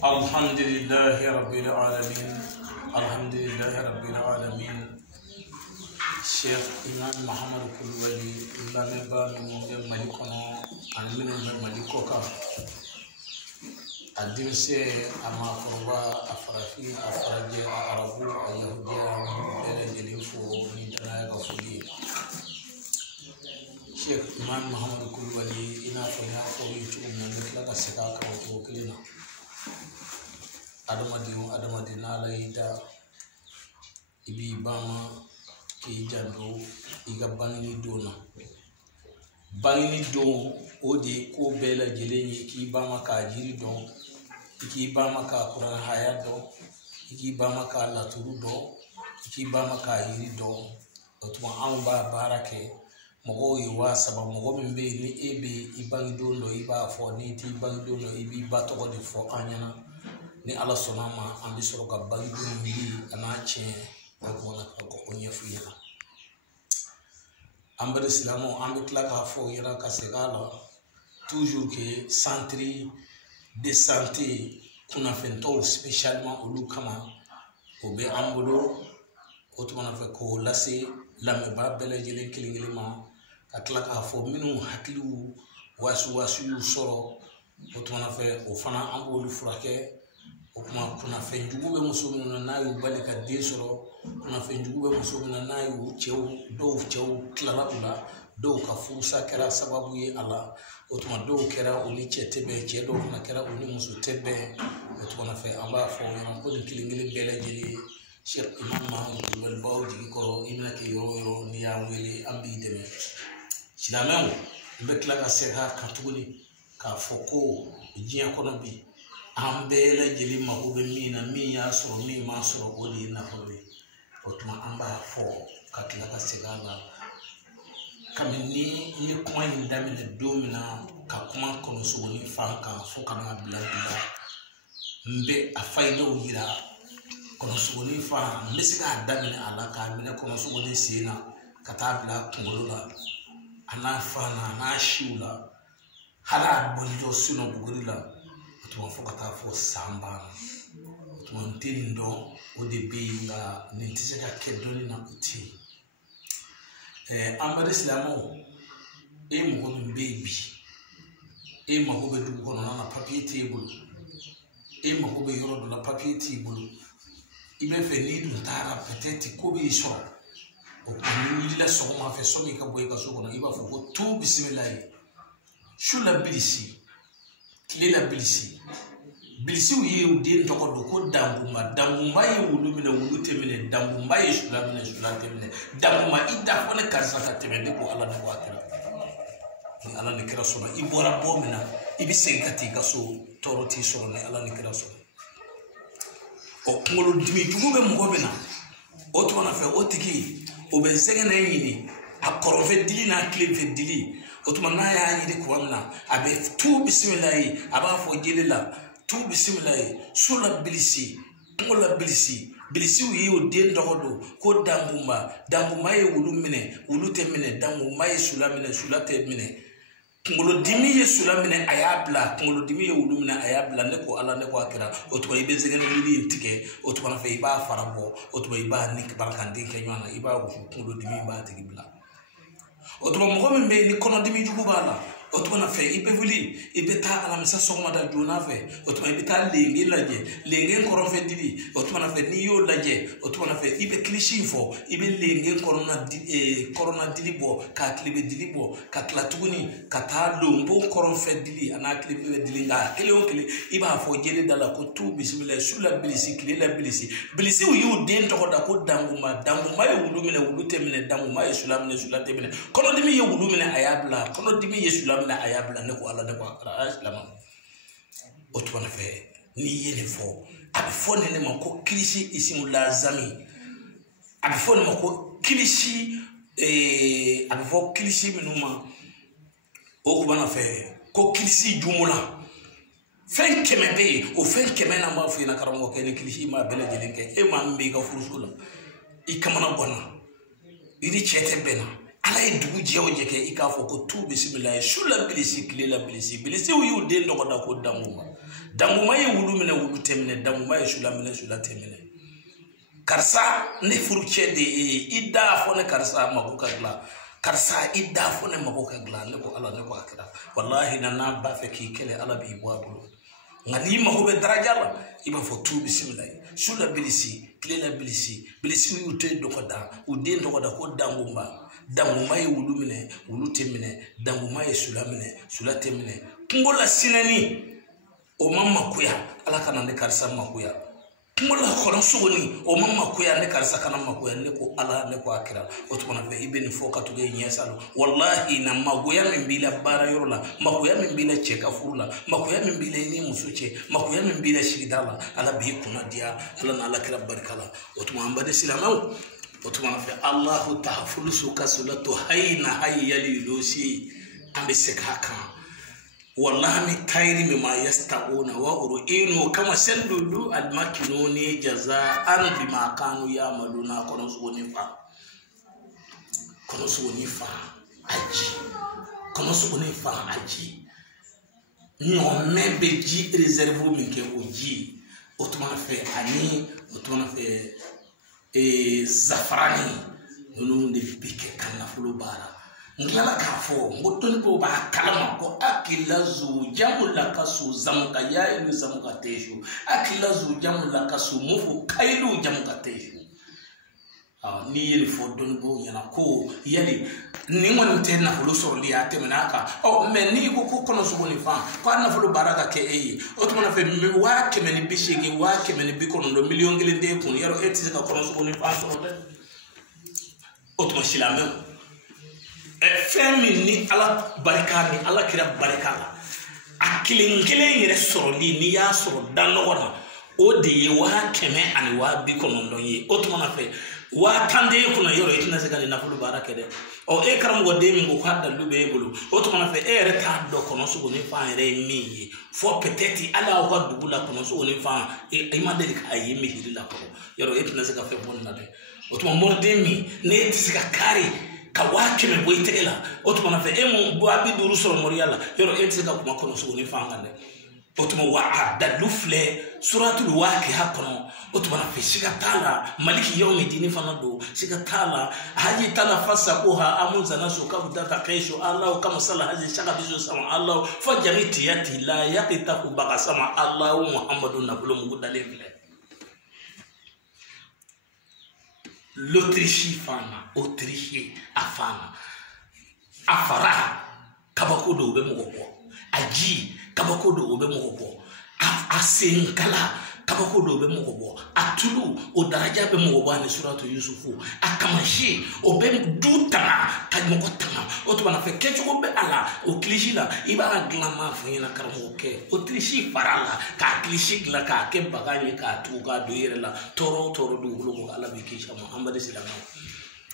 الحمد لله رب العالمين. الحمد لله رب العالمين. الشيخ إمام محمد كلولي لا نبا من ملكنا عن من ملكوكا الدين سي أما فروا أفرافي أفراجي أعربو أيهوديا بلا جليفو نيتنا يغفلي الشيخ إمام محمد كلولي إنا فنيا فوي تشوم نمتلا كسكاكا وتوكلنا adamadi nala ida ibi bama ki jando iga bangini dona bangini don odi ko bela jeleni ki bama ka jiri don ki bama ka quran haya don ki bama ka laturu don ki bama ka yiri don otuma amba barake mogo yiwa saba mogo mbe ni ebe ibangi don do iba fo ni ti bangi don do ibi bato de fo anyana ni ala sonama ambi soro ka bangi yiri anache akona ko onyefu yana ambe islamo ambi klaka fo yara ka segala toujours que centre de santé kuna fento spécialement olu kama obe ambulo otumana fe ko lase lambe ba bele jele kilingilima ka klaka fo minu hakilu wasu soro otumana fe o fana ambulu furake kuna fenjugu be muso minna nayu balika desoro kuna fenjugu be muso minna nayu chew klala ula do ka fusa kera sababu ye ala otuma do kera uni chetebe chedo kuna kera uni muso tebe otuma fe amba fo yana ko kilingili bele jeli Sheikh Imam Mahmoud wal bawdi ko imna ke yo ni ya wele ambi deme silameu be klaka seka katuguni ka foko jiya kono bi ambele jeli mahube mina miya so mi masoro oli na hobe otuma amba fo katla ka segala kamini ni kuma indamine domina ka kuma kono so ni fanka fo kana blabla mbe afaida uyira kono so ni fa mbesiga damine alaka mine kono so ni sina katabla kungolola anafana na shiula hala bonjo suno bugurila tuma fokata fo samba tuma ntindo o de binga nintise ka kedoni na uti amade islamo e mo baby e mo ko be du kono na papier table e mo ko be yoro na papier table ibe fe ni du tara peut-être ko be so o ni la so ma fe so mi ka boy ka so kono iba fo ko tout bismillah shula bilisi kilela bilisi uye udin toko do ko dambuma ye wulu mine wulu temine dambuma ye shula temine dambuma ida fone karsa ka temine ko ala ne wakira ni ala ne kira sona ibora bomina ibi senkati kaso toroti sona ala ne kira sona o ngolo dimi jugube mugobena o to na fe o tiki o be zegena yini akorofe dili na klefe dili otuma ya yidi kwamna abe tu bismillah aba fo jelela tu bismillah sula bilisi ngola bilisi wi o den dogodo ko dambuma ye wulu mine wulu te mine dambuma ye sula te mine ngolo dimi ye sula mine ayabla ngolo dimi ye wulu mine ayabla ne ko ala ne ko akira otuma ibe zegene lili ntike otuma na fe iba farabo otuma iba nik barakandi kenyana iba ngolo dimi ba tigibla otuma mogo mbe ni kono dimi jugu bala otuma na fe ibe vuli ibe ta ala misa sogma da juna fe otuma ibe ta lenge koron fe dili otuma na fe ni yo laje otuma na fe ibe klishi fo ibe lenge korona dili bo ka klibe dili bo ka tlatuguni ka ta lombo koron fe dili ana klibe dili nga kele iba fo jeli dala ko tu bismillah sula bilisi kilela bilisi uyu den to da ko dambuma ye wulu mine wulu temine dambuma ye sula temine kono dimi ye wulu mine ayabla kono dimi ye sula na ayabla ne ko ala ne ko akara islam otuma na fe ni yene fo abi fo ne ma ko kilisi isimu lazami abi fo ne ma ko kilisi abi fo kilisi minuma o ko na fe ko kilisi jumula fen kemebe o fen kemena ma fu na karamo ke ne kilisi ma bele jelenke e ma mbe ga furusula I kamana bona idi chete bena ala e dugu jewo jeke ika fo ko tu bismillah shula bilisi kilela bilisi uyu den do ko da ko damuma danguma ye wulu mine wulu temine danguma ye sula mine sula temine karsa ne furuche de ida fo ne karsa makuka gla karsa ida fo ne makuka gla ne ko ala ne ko akira wallahi na ba fe ki kele ala bi bwabulo ngani mahube daraja la iba fo tu bismillah sula bilisi klela bilisi bilisi wi te dokoda u de dokoda ko danguma ye wulu mine wulu temine danguma ye sula mine sula temine kungola sinani o mamma kuya ala kana ne karsa makuya kungola kono sugoni o mamma kuya ne karsa kana makuya ne ko ala ne ko akira o to na fe ibeni foka to ge nyesalo wallahi na magoya min bila bara yorola magoya min bila cheka furula magoya min bila ni musuche magoya min bila shidala ala bi kuna dia ala na ala kira barkala o to ambade silamaw o to na fe allah tahfulusu kasulatu hayna hayyali lusi ambe sekaka والله من خير مما يستعون وأرئينه كما سللوا المكنون جزاء بما كانوا يعملون كنسونيفا أجي نيومي بيجي ريزيرفو من كي أجي أتمنى في أني أتمنى في زفراني نون دي بيكي كنا فلو بارا ngala kafo ngotoni bo ba kalama ko akila zu jamula kasu zamuka yayi zamuka teshu akila zu jamula kasu mufu kailu jamuka teshu ni yeli fo don bo yana ko yeli ni won tenna fulu so li atemenaka me ni ko kono so boni fa ko na fulu baraka ke o to na fe mi wa kemeni bishigi wa kemeni bikono do million ngile de kun yaro eti ka kono so boni fa so de o to shilame femi ni ala barika ni ala kira barika la akilingile yere soroli ni ya soro danogona o de wa keme ani wa bi kono ye o to na fe wa tande kuna yoro itina segani na fulu baraka de o e karam go de mi go hadda lube bulu o to na fe e reta do kono so ni fa re mi fo peut-être ala wa dubula kono so ni fa e ma de ka yi mi hidila ko yoro itina sega fe bonna de o to mo de mi ne tisika kare kawake me boitegela otuma fe emu boabi duru soro moriala yoro etega kuma kono so ni fangande otuma wa da lufle suratul waqi hakono otuma fe sigatala maliki yawmi dini fanado sigatala haji tala fasaquha amunza nasu kabda taqishu allah kama sala haji shaka bizo sama allah fajariti yati la yaqitaku baqa sama allah muhammadun nabulu mugudale l'Autriche fana Autriche afana afara kabakodo be mogopo aji kabakodo be mogopo asenkala kabakodo be mogopo atulu o daraja be mogopo ani suratu yusufu akamashi o be dutana kadmogotana o to bana fe kecho be ala o klishila iba glama fina karamo ke Autriche farala ka klishi la ka ke bagani ka tuga do yerela toro do hulo ala be kisha muhammad sallallahu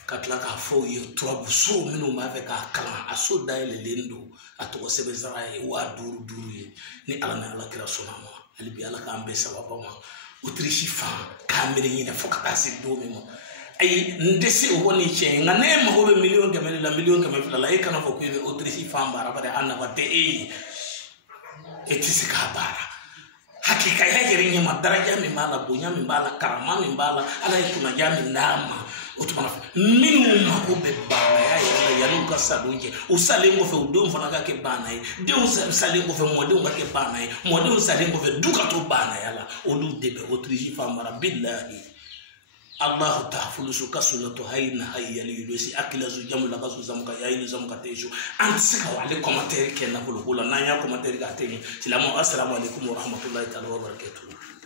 katla ka fo yo trobu so minu ma fe ka kala aso daile lendo atoko sebe zaraye wa duru ye ni ala na ala kira sonama ali bi ala ka ambe sababa ma Autriche fa kamere ni fo ka tasi do mi mo ay ndesi o woni che ngane ma hobe million kamel la e kana fo ko be Autriche fa mbara bare anna ba de etisika bara hakika ya yerinya madaraja mi mala bunya mi mala karama mi mala ala ikuna jami nama utuma minu makobe bana ya yanuka sadunje usalengo fe udum fana ke bana de usalengo fe modum ke bana modum usalengo fe duka to bana yala olu debe Autriche fa mara billahi allah tahfulusu kasulatu hayna hayyali yusi akila zu jamula kasu zamuka ya ilu zamuka teju antsika wale commentaire kenna kula nanya commentaire ga teni silamu assalamu alaikum wa rahmatullahi ta'ala wa barakatuh.